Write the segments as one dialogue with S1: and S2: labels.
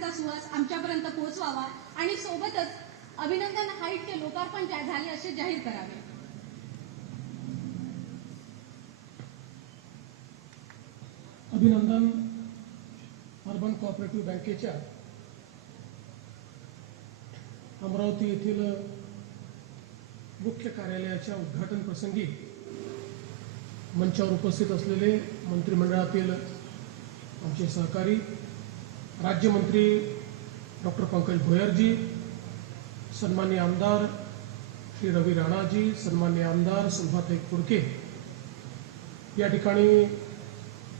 S1: विकासाचा सुवास आमच्यापर्यंत पोहोचवावा आणि सोबतच अभिनंदन हाईटचे लोकार्पण जा- झाले असे जाहीर करावे.
S2: अभिनंदन अर्बन कोऑपरेटिव्ह बँकेच्या अमरावती येथील मुख्य कार्यालयाच्या उद्घाटन प्रसंगी मंचावर उपस्थित असलेले मंत्रिमंडळातील आमचे सहकारी राज्यमंत्री डॉक्टर पंकज भोयरजी सन्मान्य आमदार श्री रवी राणाजी सन्मान्य आमदार सुभाताई कुडके या ठिकाणी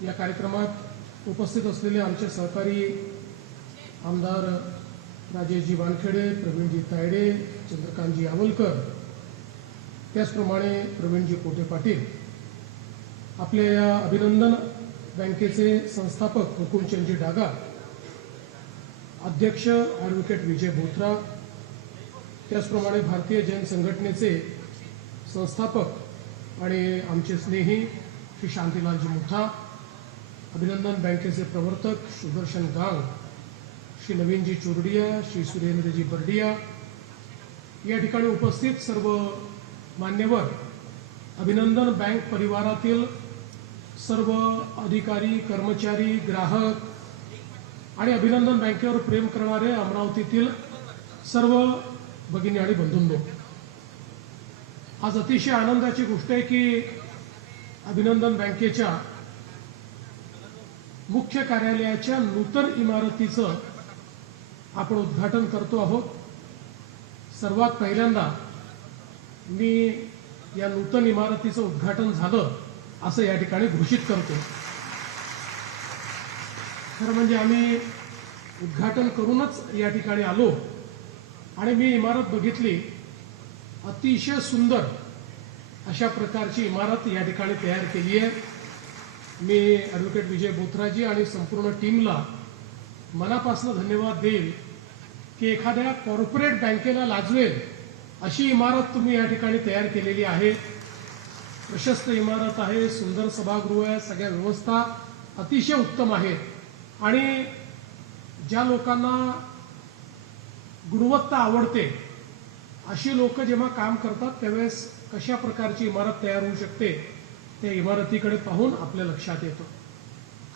S2: या कार्यक्रमात उपस्थित असलेले आमचे सहकारी आमदार राजेशजी वानखेडे प्रवीणजी तायडे चंद्रकांतजी आवलकर त्याचप्रमाणे प्रवीणजी पोटे पाटील आपल्या या अभिनंदन बँकेचे संस्थापक हुकुमचंदजी डागा अध्यक्ष ॲडव्होकेट विजय बोथरा त्याचप्रमाणे भारतीय जैन संघटनेचे संस्थापक आणि आमचे स्नेही श्री शांतीलालजी मुठा अभिनंदन बँकेचे प्रवर्तक सुदर्शन गांग श्री नवीनजी चोरडिया श्री सुरेंद्रजी बर्डिया. या ठिकाणी उपस्थित सर्व मान्यवर अभिनंदन बँक परिवारातील सर्व अधिकारी कर्मचारी ग्राहक आणि अभिनंदन बँकेवर प्रेम करणारे अमरावतीतील सर्व भगिनी आणि बंधूंनो. आज अतिशय आनंदाची गोष्ट आहे की अभिनंदन बँकेच्या मुख्य कार्यालयाच्या नूतन इमारतीचं आपण उद्घाटन करतो आहोत. सर्वात पहिल्यांदा मी या नूतन इमारतीचं उद्घाटन झालं असं या ठिकाणी घोषित करतो. खरं म्हणजे आम्ही उद्घाटन करूनच या ठिकाणी आलो. आणि मी इमारत बघितली. अतिशय सुंदर अशा प्रकारची इमारत या ठिकाणी तयार केली आहे. मी ॲडव्होकेट विजय बोथराजी आणि संपूर्ण टीमला मनापासून धन्यवाद देईल की एखाद्या कॉर्पोरेट बँकेला लाजवेल अशी इमारत तुम्ही या ठिकाणी तयार केलेली आहे. प्रशस्त इमारत आहे सुंदर सभागृह आहे सगळ्या व्यवस्था अतिशय उत्तम आहेत. आणि ज्या लोकांना गुणवत्ता आवडते अशी लोक जेव्हा काम करतात त्यावेळेस कशा प्रकारची इमारत तयार होऊ शकते त्या इमारतीकडे पाहून आपल्या लक्षात येतो.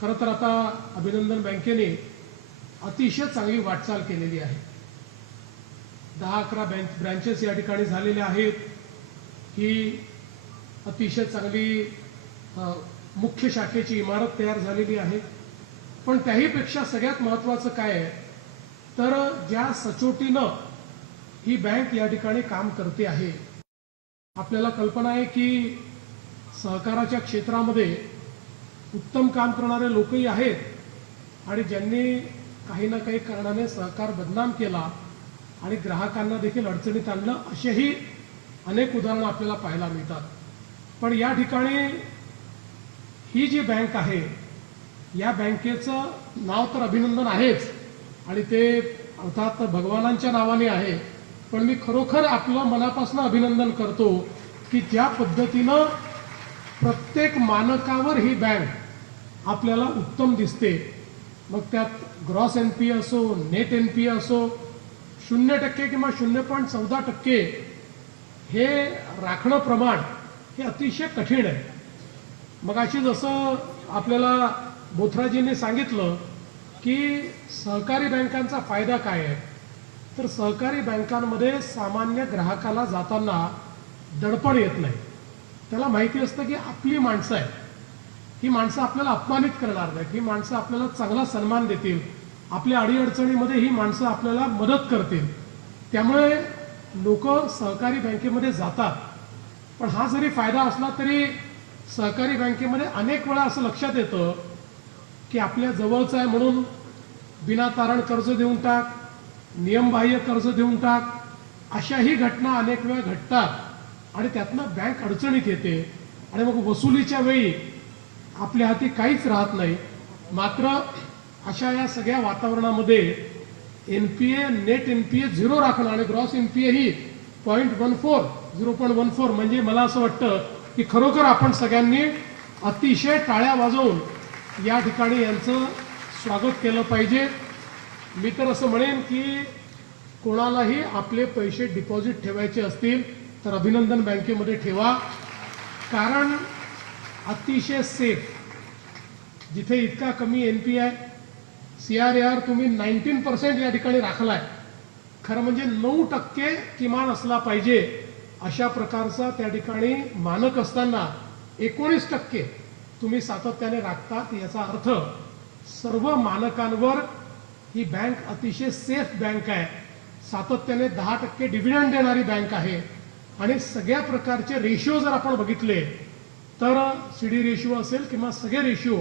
S2: खरं तर आता अभिनंदन बँकेने अतिशय चांगली वाटचाल केलेली आहे. दहा अकरा बँक ब्रँचेस या ठिकाणी झालेल्या आहेत ही अतिशय चांगली मुख्य शाखेची इमारत तयार झालेली आहे. पण त्याहीपेक्षा सगळ्यात महत्त्वाचं काय आहे? तर ज्या सचोटीनं ही बँक या ठिकाणी काम करते आहे आपल्याला कल्पना आहे की सहकाराच्या क्षेत्रामध्ये उत्तम काम करणारे लोकही आहेत आणि ज्यांनी काही ना काही कारणाने सहकार बदनाम केला आणि ग्राहकांना देखील अडचणीत आणलं असेही अनेक उदाहरणं आपल्याला पाहायला मिळतात. पण या ठिकाणी ही जी बँक आहे या बँकेचं नाव तर अभिनंदन आहेच आणि ते अर्थात भगवानांच्या नावाने आहे. पण मी खरोखर आपलं मनापासून अभिनंदन करतो की ज्या पद्धतीनं प्रत्येक मानकावर ही बँक आपल्याला उत्तम दिसते. मग त्यात ग्रॉस एन पी असो नेट एन पी असो शून्य टक्के किंवा शून्य पॉईंट चौदा टक्के हे राखणं प्रमाण हे अतिशय कठीण आहे. मग अशी जसं आपल्याला बोथराजींनी सांगितलं की सहकारी बँकांचा फायदा काय आहे? तर सहकारी बँकांमध्ये सामान्य ग्राहकाला जाताना दडपण येत नाही. त्याला माहिती असतं की आपली माणसं आहेत. ही माणसं आपल्याला अपमानित करणार नाहीत. ही माणसं आपल्याला चांगला सन्मान देतील. आपल्या अडीअडचणीमध्ये ही माणसं आपल्याला मदत करतील. त्यामुळे लोक सहकारी बँकेमध्ये जातात. पण हा जरी फायदा असला तरी सहकारी बँकेमध्ये अनेक वेळा असं लक्षात येतं की आपल्या जवळचं आहे म्हणून विनातारण कर्ज देऊन टाक नियमबाह्य कर्ज देऊन टाक अशाही घटना अनेक वेळा घडतात आणि त्यातनं बँक अडचणीत येते आणि मग वसुलीच्या वेळी आपल्या हाती काहीच राहत नाही. मात्र अशा या सगळ्या वातावरणामध्ये N P A net N P A zero राखणं आणि gross N P A he point one four zero point one four म्हणजे मला असं वाटतं की खरोखर आपण सगळ्यांनी अतिशय टाळ्या वाजवून या ठिकाणी यांचं स्वागत केलं पाहिजे. मी तर असं म्हणेन की कोणालाही आपले पैसे डिपॉझिट ठेवायचे असतील तर अभिनंदन बँकेमध्ये ठेवा. कारण अतिशय सेफ जिथे इतका कमी N P I C R R तुम्ही नाईन्टीन पर्सेंट या ठिकाणी राखलाय. खरं म्हणजे नऊ टक्के किमान असला पाहिजे अशा प्रकारचा त्या ठिकाणी मानक असताना एकोणीस टक्के तुम्ही सातत्याने राखतात याचा अर्थ सर्व मानकांवर ही बँक अतिशय सेफ बँक आहे. सातत्याने दहा टक्के डिव्हिडंड देणारी बँक आहे. आणि सगळ्या प्रकारचे रेशिओ जर आपण बघितले तर सी डी रेशिओ असेल किंवा सगळे रेशिओ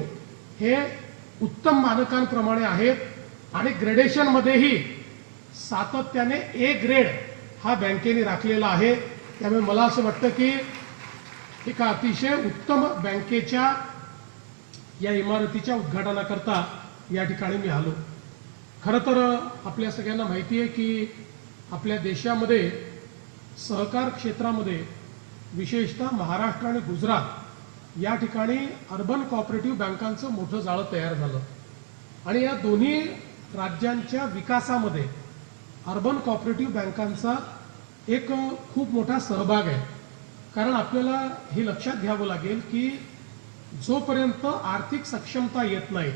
S2: हे उत्तम मानकांप्रमाणे आहेत आणि ग्रेडेशनमध्येही सातत्याने ए ग्रेड हा बँकेने राखलेला आहे. त्यामुळे मला असं वाटतं की एका अतिशय उत्तम बँकेच्या या इमारतीच्या उद्घाटनाकरता या ठिकाणी मी आलो. खरं तर आपल्या सगळ्यांना माहिती आहे की आपल्या देशामध्ये सहकार क्षेत्रामध्ये विशेषतः महाराष्ट्र आणि गुजरात या ठिकाणी अर्बन कॉपरेटिव्ह बँकांचं मोठं जाळं तयार झालं. आणि या दोन्ही राज्यांच्या विकासामध्ये अर्बन कॉपरेटिव्ह बँकांचा एक खूप मोठा सहभाग आहे. कारण आपल्याला हे लक्षात घ्यावं लागेल की जोपर्यंत आर्थिक सक्षमता येत नाही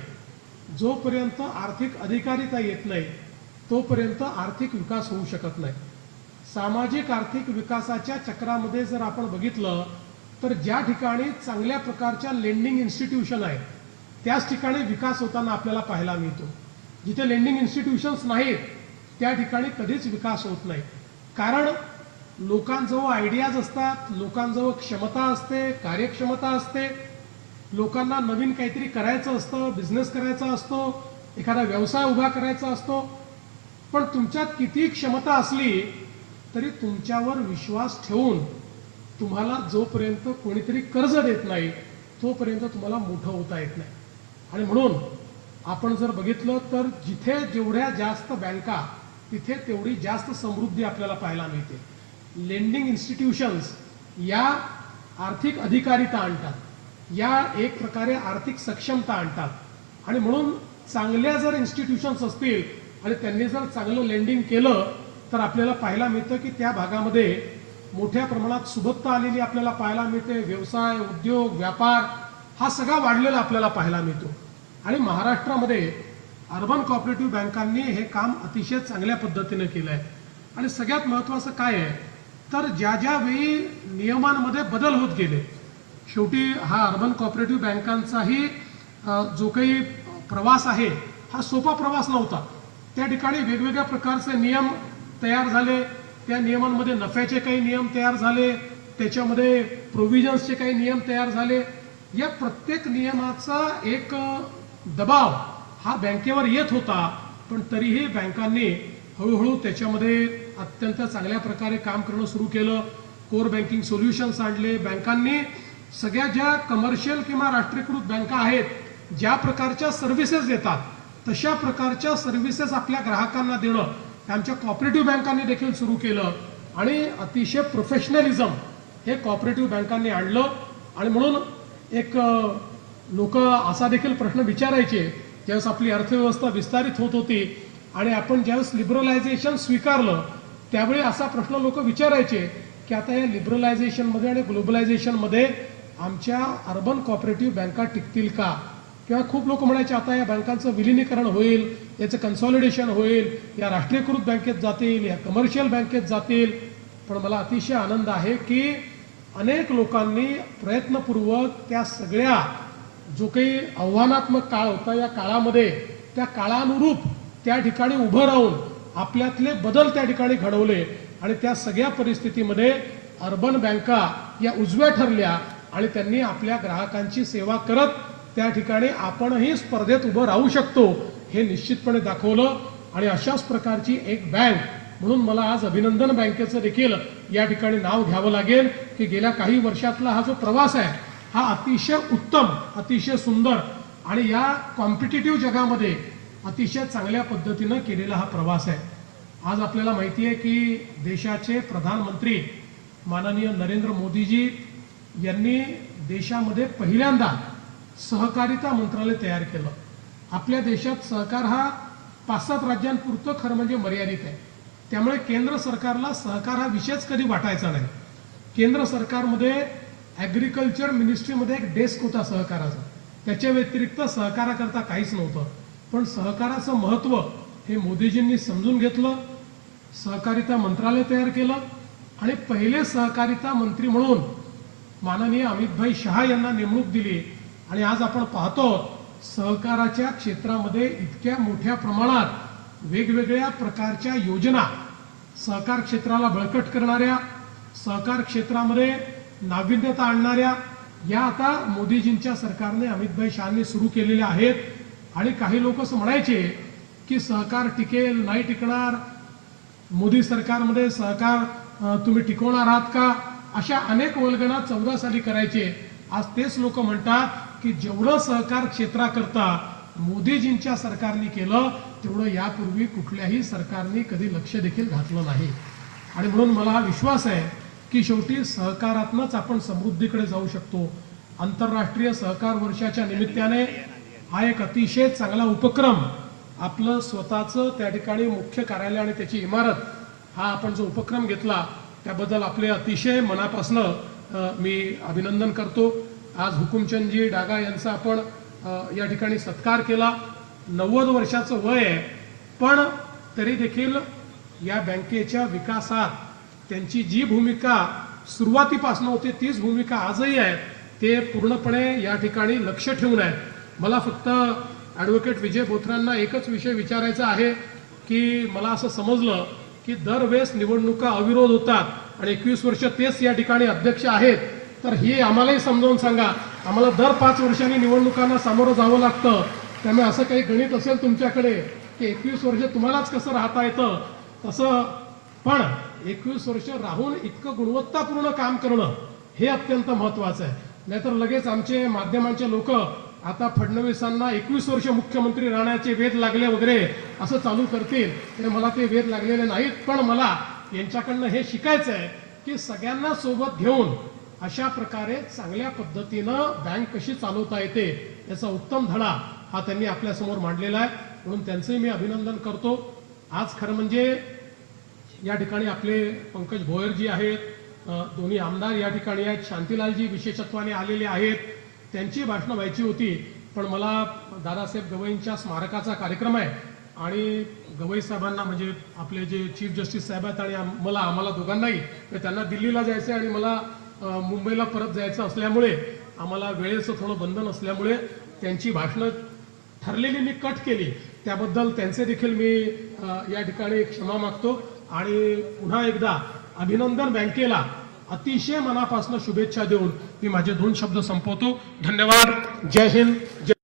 S2: जोपर्यंत आर्थिक अधिकारिता येत नाही तोपर्यंत आर्थिक विकास होऊ शकत नाही. सामाजिक आर्थिक विकासाच्या चक्रामध्ये जर आपण बघितलं तर ज्या ठिकाणी चांगल्या प्रकारच्या लेंडिंग इन्स्टिट्यूशन आहे त्याच ठिकाणी विकास होताना आपल्याला पाहायला मिळतो. जिथे लेंडिंग इन्स्टिट्यूशन्स नाहीत त्या ठिकाणी कधीच विकास होत नाही. कारण लोकांजवळ आयडियाज असतात लोकांजवळ क्षमता असते कार्यक्षमता असते. लोकांना नवीन काहीतरी करायचं असतं बिझनेस करायचा असतो एखादा व्यवसाय उभा करायचा असतो. पण तुमच्यात किती क्षमता असली तरी तुमच्यावर विश्वास ठेवून तुम्हाला जोपर्यंत कोणीतरी कर्ज देत नाही तोपर्यंत तुम्हाला मोठं होता येत नाही. आणि म्हणून आपण जर बघितलं तर जिथे जेवढ्या जास्त बँका तिथे तेवढी जास्त समृद्धी आपल्याला पाहायला मिळते. लेंडिंग इन्स्टिट्यूशन्स या आर्थिक अधिकारिता आणतात या एक प्रकारे आर्थिक सक्षमता आणतात आणि म्हणून चांगल्या जर इन्स्टिट्यूशन्स असतील आणि त्यांनी जर चांगलं लेंडिंग केलं तर आपल्याला पाहायला मिळतं की त्या भागामध्ये मोठ्या प्रमाणात सुबत्ता आलेली आपल्याला पाहायला मिळते. व्यवसाय उद्योग व्यापार हा सगळा वाढलेला आपल्याला पाहायला मिळतो. आणि महाराष्ट्रामध्ये अर्बन कॉपरेटिव्ह बँकांनी हे काम अतिशय चांगल्या पद्धतीने केलं आहे आणि सगळ्यात महत्त्वाचं काय आहे? तर ज्या ज्या वेळी नियमांमध्ये बदल होत गेले शेवटी हा अर्बन कॉपरेटिव्ह बँकांचाही जो काही प्रवास आहे हा सोपा प्रवास नव्हता. त्या ठिकाणी वेगवेगळ्या प्रकारचे नियम तयार झाले. त्या नियमांमध्ये नफ्याचे काही नियम तयार झाले. त्याच्यामध्ये प्रोव्हिजन्सचे काही नियम तयार झाले. या प्रत्येक नियमाचा एक दबाव हा बँकेवर येत होता. पण तरीही बँकांनी हळूहळू त्याच्यामध्ये अत्यंत चांगल्या प्रकारे काम करणं सुरू केलं. कोर बँकिंग सोल्युशन्स आणले. बँकांनी सगळ्या ज्या कमर्शियल किंवा राष्ट्रीयकृत बँका आहेत ज्या प्रकारच्या सर्व्हिसेस देतात तशा प्रकारच्या सर्व्हिसेस आपल्या ग्राहकांना देणं आमच्या कॉपरेटिव्ह बँकांनी देखील सुरू केलं. आणि अतिशय प्रोफेशनलिझम हे कॉपरेटिव्ह बँकांनी आणलं. आणि म्हणून एक लोक असा देखील प्रश्न विचारायचे ज्यावेळेस आपली अर्थव्यवस्था विस्तारित होत होती आणि आपण ज्यावेळेस लिबरलायझेशन स्वीकारलं त्यावेळी असा प्रश्न लोक विचारायचे की आता या लिबरलायझेशनमध्ये आणि ग्लोबलायझेशनमध्ये आमच्या अर्बन कॉपरेटिव्ह बँका टिकतील का? किंवा खूप लोक म्हणायचे आता या बँकांचं विलिनीकरण होईल याचं कन्सॉलिडेशन होईल या राष्ट्रीयकृत बँकेत जातील या कमर्शियल बँकेत जातील. पण मला अतिशय आनंद आहे की अनेक लोकांनी प्रयत्नपूर्वक त्या सगळ्या जो काही आव्हानात्मक काळ होता या काळामध्ये त्या काळानुरूप त्या ठिकाणी उभं राहून आपल्यातले बदल त्या ठिकाणी घडवले आणि त्या सगळ्या परिस्थितीमध्ये अर्बन बँका या उजव्या ठरल्या आणि त्यांनी आपल्या ग्राहकांची सेवा करत त्या ठिकाणी आपणही स्पर्धेत उभं राहू शकतो हे निश्चितपणे दाखवलं. आणि अशाच प्रकारची एक बँक म्हणून मला आज अभिनंदन बँकेचं देखील या ठिकाणी नाव घ्यावं लागेल की गेल्या काही वर्षातला हा जो प्रवास आहे हा अतिशय उत्तम अतिशय सुंदर आणि या कॉम्पिटेटिव्ह जगामध्ये अतिशय चांगल्या पद्धतीनं केलेला हा प्रवास आहे. आज आपल्याला माहिती आहे की देशाचे प्रधानमंत्री माननीय नरेंद्र मोदीजी यांनी देशामध्ये पहिल्यांदा सहकारिता मंत्रालय तयार केलं. आपल्या देशात सहकार हा पाच सात राज्यांपुरतं खरं म्हणजे मर्यादित आहे. त्यामुळे केंद्र सरकारला सहकार हा विषयच कधी वाटायचा नाही. केंद्र सरकारमध्ये ॲग्रिकल्चर मिनिस्ट्रीमध्ये एक डेस्क होता सहकाराचा. त्याच्या व्यतिरिक्त सहकाराकरता काहीच नव्हतं. पण सहकाराचं महत्त्व हे मोदीजींनी समजून घेतलं सहकारिता मंत्रालय तयार केलं आणि पहिले सहकारिता मंत्री म्हणून माननीय अमितभाई शहा यांना नेमणूक दिली. आणि आज आपण पाहतो सहकाराच्या क्षेत्रामध्ये इतक्या मोठ्या प्रमाणात वेगवेगळ्या प्रकारच्या योजना सहकार क्षेत्राला बळकट करणाऱ्या सहकार क्षेत्रामध्ये नाविन्यता आणणाऱ्या या आता मोदीजींच्या सरकारने अमितभाई शहानी सुरू केलेल्या आहेत. आणि काही लोक असं म्हणायचे की सहकार टिकेल नाही टिकणार मोदी सरकारमध्ये सहकार तुम्ही टिकवणार आहात का? अशा अनेक वलगणा चौदा साली करायचे. आज तेच लोक म्हणतात की जेवढं सहकार क्षेत्राकरता मोदीजींच्या सरकारने केलं तेवढं यापूर्वी कुठल्याही सरकारने कधी लक्ष देखील घातलं नाही. आणि म्हणून मला हा विश्वास आहे की शेवटी सहकारातनंच आपण समृद्धीकडे जाऊ शकतो. आंतरराष्ट्रीय सहकार वर्षाच्या निमित्ताने हा एक अतिशय चांगला उपक्रम आपलं स्वतःचं त्या ठिकाणी मुख्य कार्यालय आणि त्याची इमारत हा आपण जो उपक्रम घेतला त्याबद्दल आपले अतिशय मनापासनं मी अभिनंदन करतो. आज हुकुमचंदजी डागा यांचा आपण या ठिकाणी सत्कार केला. नव्वद वर्षाचं वय आहे पण तरी देखील या बँकेच्या विकासात त्यांची जी भूमिका सुरुवातीपासून होती तीच भूमिका आजही आहे ते पूर्णपणे या ठिकाणी लक्ष ठेवून आहे मला फक्त ॲडव्होकेट विजय बोथरांना एकच विषय विचारायचा आहे की मला असं समजलं की दरवेळेस निवडणुका अविरोध होतात आणि एकवीस वर्ष तेच या ठिकाणी अध्यक्ष आहेत तर हे आम्हालाही समजावून सांगा. आम्हाला दर पाच वर्षांनी निवडणुकांना सामोरं जावं लागतं. त्यामुळे असं काही गणित असेल तुमच्याकडे की एकवीस वर्ष तुम्हालाच कसं राहता येतं? तसं पण एकवीस वर्ष राहून इतकं गुणवत्तापूर्ण काम करणं हे अत्यंत महत्वाचं आहे. नाहीतर लगेच आमचे माध्यमांचे लोक आता फडणवीसांना एकवीस वर्ष मुख्यमंत्री राहण्याचे वेध लागले वगैरे असं चालू करतील. तर मला ते वेध लागलेले नाहीत. पण मला यांच्याकडनं हे शिकायचं आहे की सगळ्यांना सोबत घेऊन अशा प्रकारे चांगल्या पद्धतीनं बँक कशी चालवता येते याचा उत्तम धडा हा त्यांनी आपल्यासमोर मांडलेला आहे. म्हणून त्यांचंही मी अभिनंदन करतो. आज खरं म्हणजे या ठिकाणी आपले पंकज भोयरजी आहेत. दोन्ही आमदार या ठिकाणी आहेत. शांतीलालजी विशेषत्वाने आलेले आहेत. त्यांची भाषणं व्हायची होती पण मला दादासाहेब गवईंच्या स्मारकाचा कार्यक्रम आहे आणि गवई साहेबांना म्हणजे आपले जे चीफ जस्टिस साहेब आहेत आणि मला आम्हाला दोघांनाही तर त्यांना दिल्लीला जायचं आहे आणि मला मुंबईला परत जायचं असल्यामुळे आम्हाला वेळेचं थोडं बंधन असल्यामुळे त्यांची भाषणं ठरलेली मी कट केली. त्याबद्दल त्यांचे देखील मी या ठिकाणी क्षमा मागतो आणि पुन्हा एकदा अभिनंदन बँकेला अतिशय मनापासून शुभेच्छा देऊन मी माझे दोन शब्द संपवतो. धन्यवाद. जय हिंद. जय